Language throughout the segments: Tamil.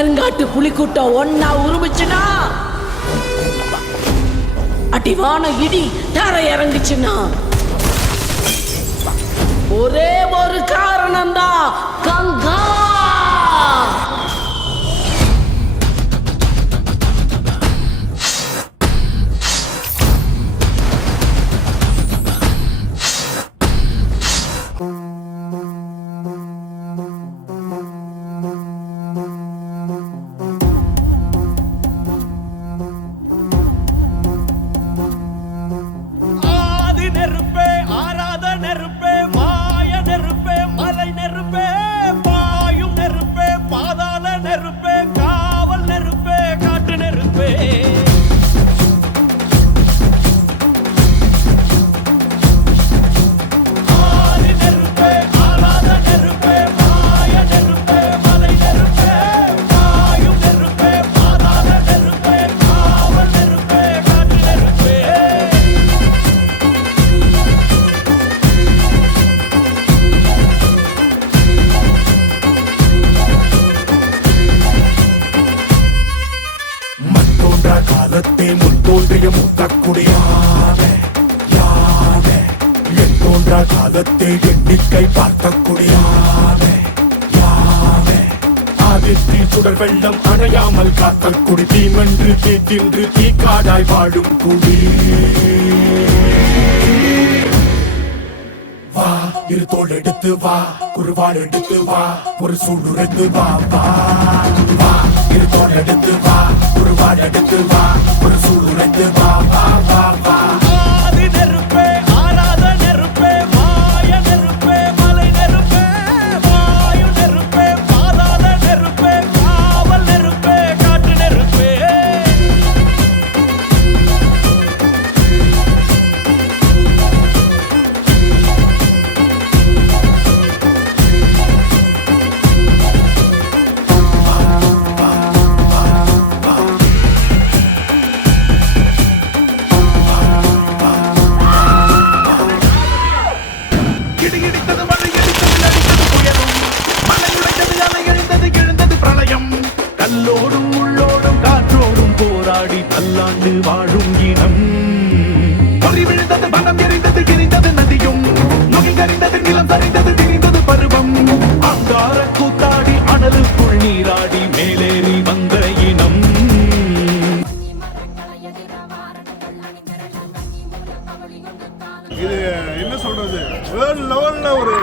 கருங்காட்டு புலிக்கூட்டம் ஒன்னா உருமிச்சுனா, அடிவான இடி தர இறங்குச்சுன்னா, ஒரே ஒரு காரணம்தான், கங்கா. காலத்தே முன் தோன்றிய மூத்தக்குடியாவே யாவே, என் தோன்றா காலத்தே எண்ணிக்கை பார்த்தக்குடியாவே யாவே, ஆதித்தில் சுடர் வெள்ளம் அணையாமல் காத்த குடி, தீமென்று தீ தின்று தீக்காடாய் வாழும் குடி. வா இரு தோள் எடுத்து வா, குருவாள் எடுத்து வா, ஒரு சூடுரைத்து வா. வா வா இரு தோள் எடுத்து வா, குருவாள் எடுத்து வா, ஒரு சூடுரைத்து வா. வா வா வா. ஆதி நெருப்பே, ஆராத நெருப்பே, மாய நெருப்பே, மலை நெருப்பே, வாயு நெருப்பே, பாதாள நெருப்பே, காவல் நெருப்பே, காற்று நெருப்பே. கல்லோடும் உள்ளோடும் காற்றோடும் போராடி பல்லாண்டு வாழும் இனம். பொறி விழுந்தது, பணம் எரிந்தது, எரிந்தது நதியும், நுகி கரிந்தது, நிலம் சரிந்தது, திரிந்தது பருவம். அங்கார கூத்தாடி அனலுக்குள் நீராடி மேலேறி வந்த இனம். இது என்ன சொல்றது, வேர்ல்ட் லெவல்ல ஒரு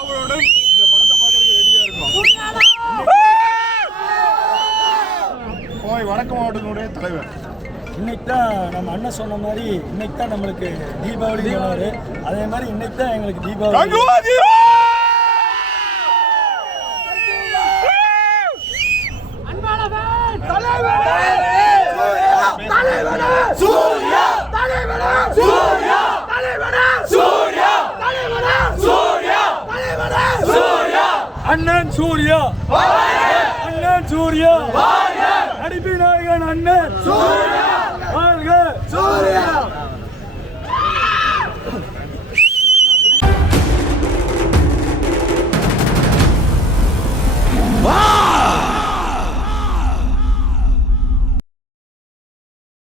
அவருடன் இந்த படத்தை பார்க்கறதுக்கு ரெடியா இருக்கும். கோவை வடக்கு மாவட்டத்தினுடைய தலைவர். இன்னைக்கு தான் நம்ம அண்ணன் சொன்ன மாதிரி இன்னைக்கு தான் நம்மளுக்கு தீபாவளி சொன்னாரு. அதே மாதிரி இன்னைக்கு தான் எங்களுக்கு தீபாவளி. அண்ணன் சூர்யா.